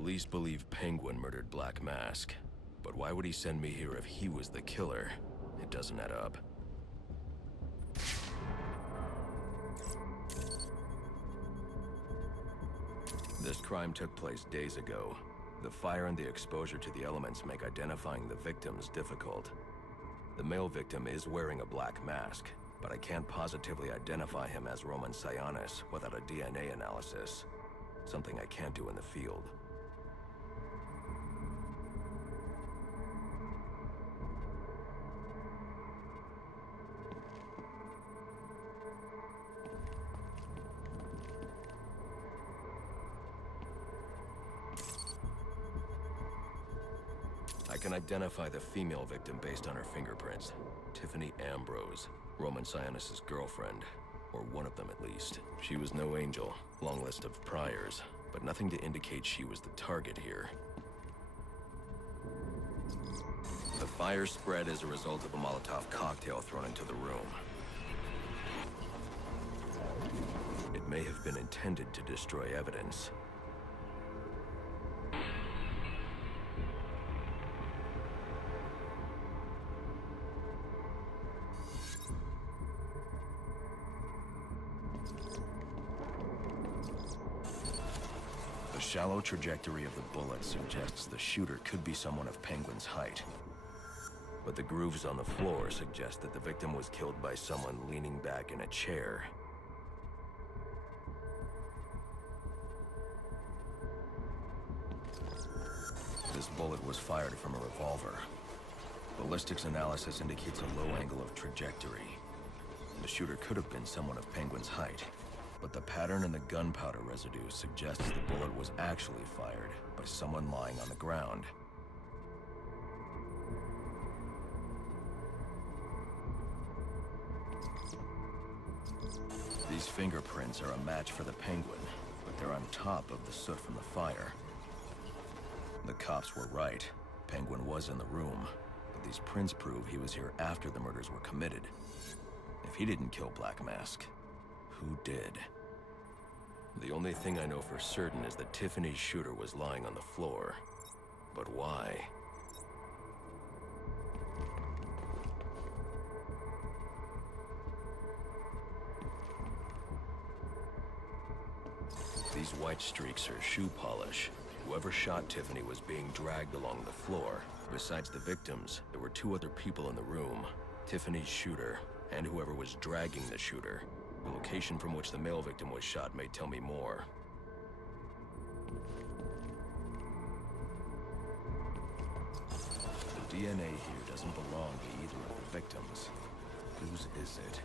Police believe Penguin murdered Black Mask, but why would he send me here if he was the killer? It doesn't add up. This crime took place days ago. The fire and the exposure to the elements make identifying the victims difficult. The male victim is wearing a black mask, but I can't positively identify him as Roman Sionis without a DNA analysis. Something I can't do in the field. I can identify the female victim based on her fingerprints. Tiffany Ambrose, Roman Sionis' girlfriend. Or one of them at least. She was no angel, long list of priors, but nothing to indicate she was the target here. The fire spread as a result of a Molotov cocktail thrown into the room. It may have been intended to destroy evidence. The shallow trajectory of the bullet suggests the shooter could be someone of Penguin's height. But the grooves on the floor suggest that the victim was killed by someone leaning back in a chair. This bullet was fired from a revolver. Ballistics analysis indicates a low angle of trajectory. The shooter could have been someone of Penguin's height. But the pattern in the gunpowder residue suggests the bullet was actually fired by someone lying on the ground. These fingerprints are a match for the Penguin, but they're on top of the soot from the fire. The cops were right. Penguin was in the room, but these prints prove he was here after the murders were committed. If he didn't kill Black Mask, who did? The only thing I know for certain is that Tiffany's shooter was lying on the floor. But why? These white streaks are shoe polish. Whoever shot Tiffany was being dragged along the floor. Besides the victims, there were two other people in the room. Tiffany's shooter, and whoever was dragging the shooter. The location from which the male victim was shot may tell me more. The DNA here doesn't belong to either of the victims. Whose is it?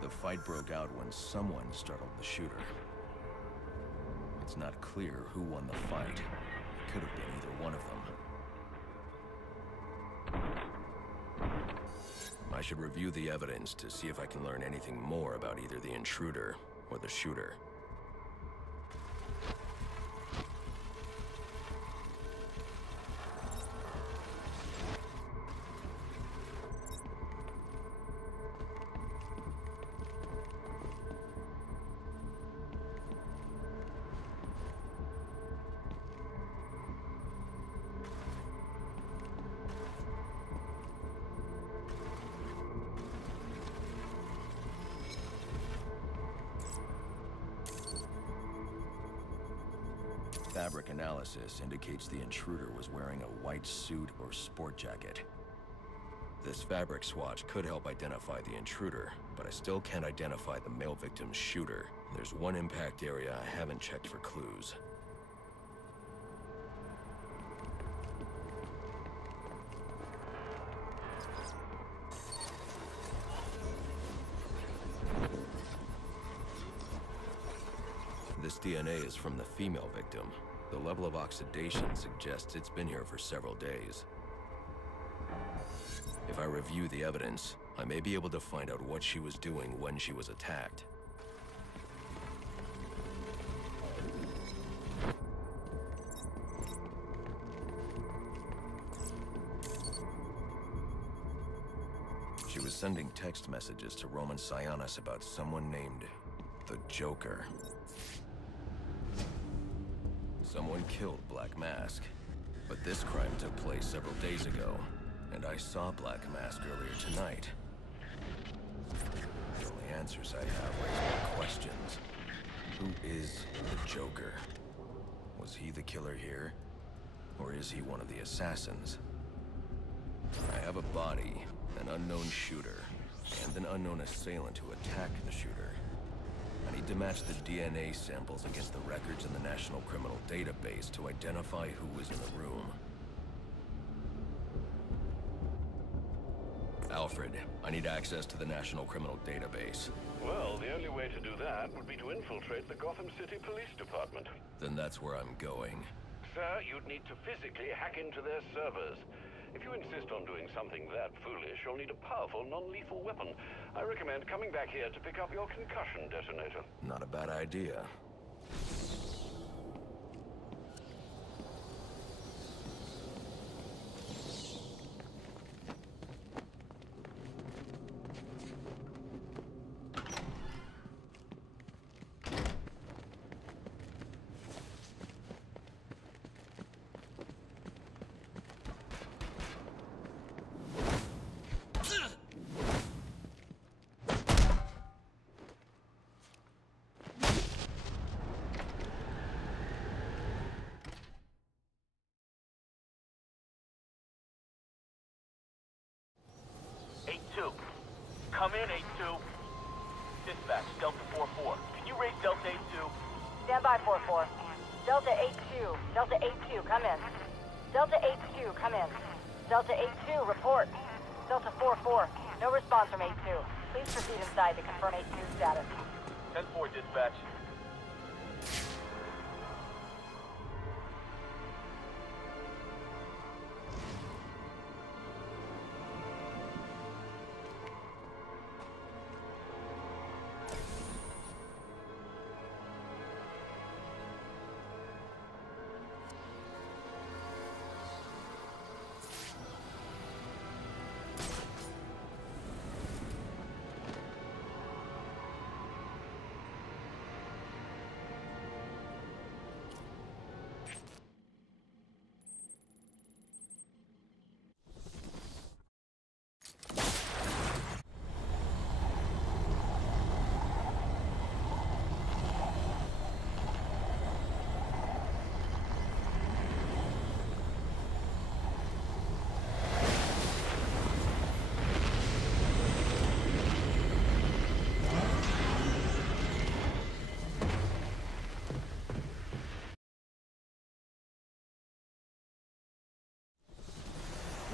The fight broke out when someone startled the shooter. It's not clear who won the fight. It could have been either one of them. I should review the evidence to see if I can learn anything more about either the intruder or the shooter. Fabric analysis indicates the intruder was wearing a white suit or sport jacket. This fabric swatch could help identify the intruder, but I still can't identify the male victim's shooter. There's one impact area I haven't checked for clues. This DNA is from the female victim. The level of oxidation suggests it's been here for several days. If I review the evidence, I may be able to find out what she was doing when she was attacked. She was sending text messages to Roman Sionis about someone named the Joker. Someone killed Black Mask. But this crime took place several days ago, and I saw Black Mask earlier tonight. The only answers I have raise more questions. Who is the Joker? Was he the killer here? Or is he one of the assassins? I have a body, an unknown shooter, and an unknown assailant who attacked the shooter. I need to match the DNA samples against the records in the National Criminal Database to identify who was in the room. Alfred, I need access to the National Criminal Database. Well, the only way to do that would be to infiltrate the Gotham City Police Department. Then that's where I'm going. Sir, you'd need to physically hack into their servers. If you insist on doing something that foolish, you'll need a powerful, non-lethal weapon. I recommend coming back here to pick up your concussion detonator. Not a bad idea. Come in, 8-2. Dispatch, Delta 4-4. Can you raise Delta 8-2? Stand by, 4-4. Delta 8-2. Delta 8-2, come in. Delta 8-2, come in. Delta 8-2, report. Delta 4-4, no response from 8-2. Please proceed inside to confirm 8-2 status. 10-4, dispatch.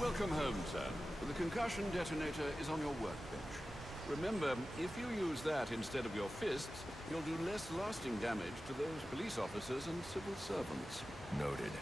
Welcome home, sir. The concussion detonator is on your workbench. Remember, if you use that instead of your fists, you'll do less lasting damage to those police officers and civil servants. Noted.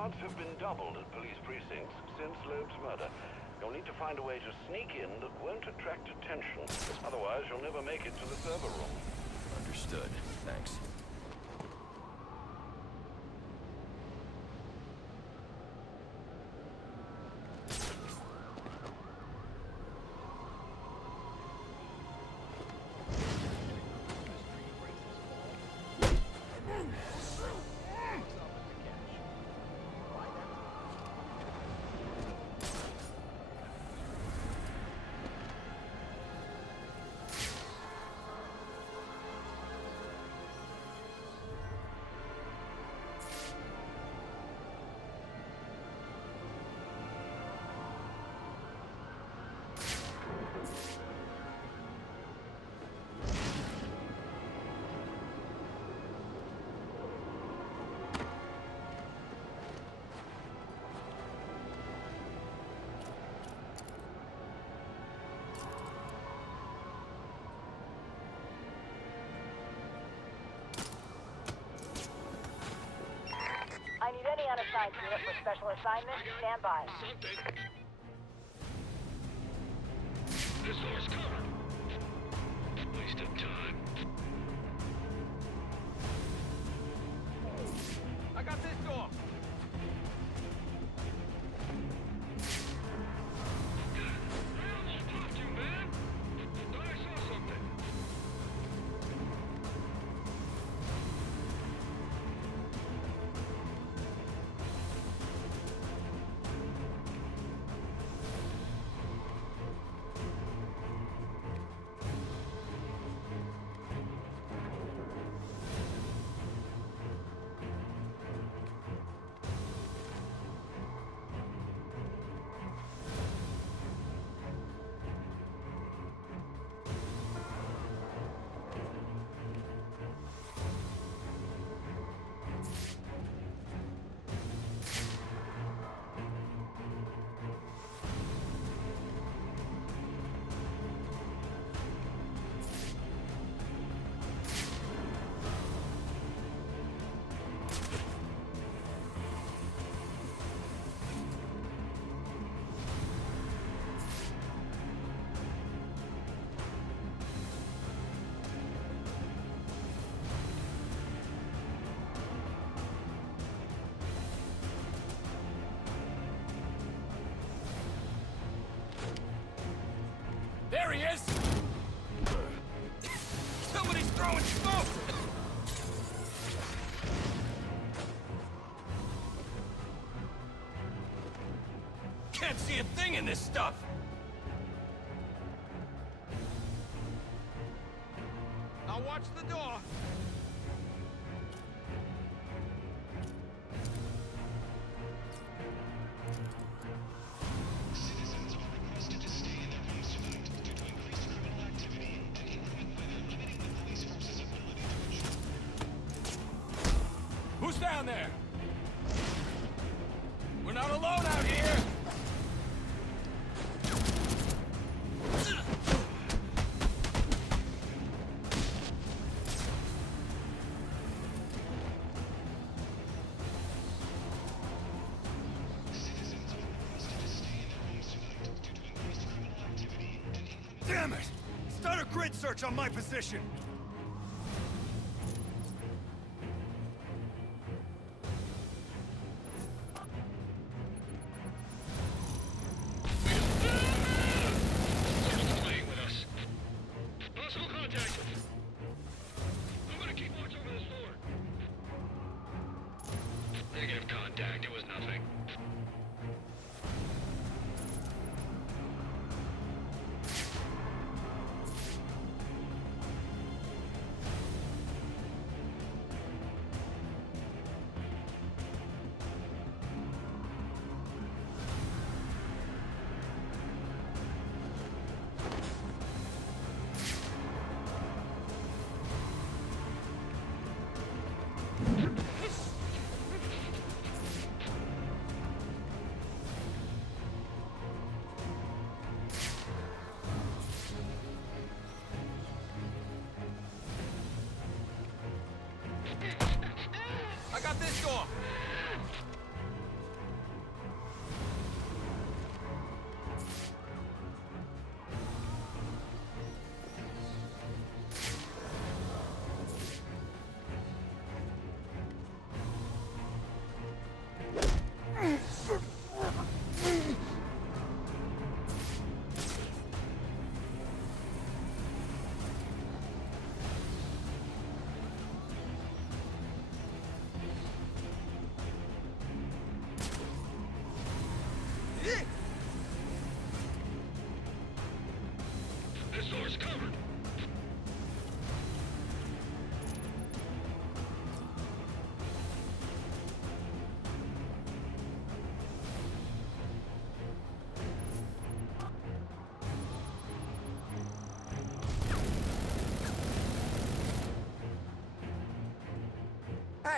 guards have been doubled at police precincts since Loeb's murder. You'll need to find a way to sneak in that won't attract attention. Otherwise, you'll never make it to the server room. Understood. Thanks. I need any unassigned unit for special assignment. Stand by. This door's covered. Waste of time. I got this door. I almost popped you, man. Thought I saw something. There he is! Somebody's throwing smoke! Can't see a thing in this stuff! I'll watch the door. Citizens are requested to stay in their homes tonight due to increased criminal activity and inclement weather limiting the police force's ability to patrol. Who's down there? We're not alone out here! Citizens are requested to stay in their homes tonight due to increased criminal activity and inclement. Damn it! Start a grid search on my position! Someone's playing with us. Possible contact. I'm gonna keep watch over this floor. Negative contact. It was nothing.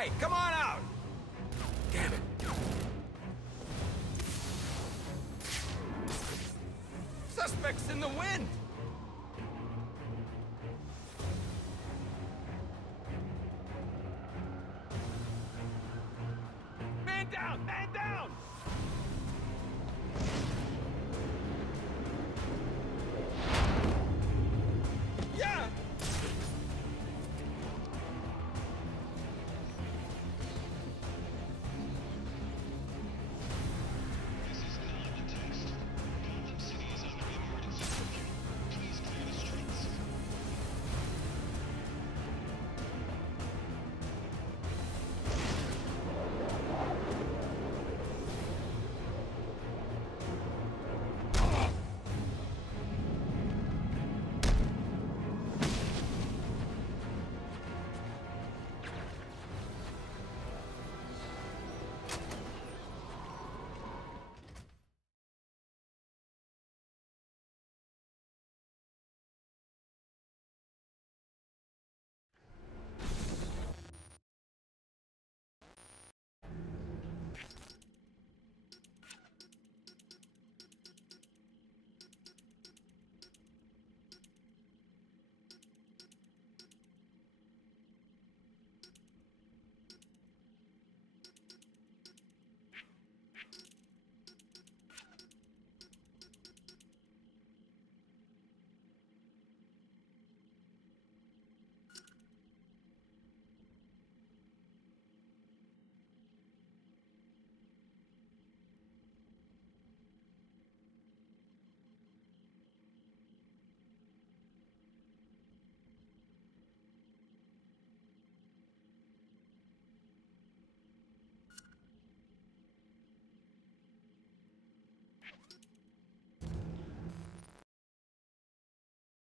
Okay, come on out! Damn it. Suspects in the wind! Man down! Man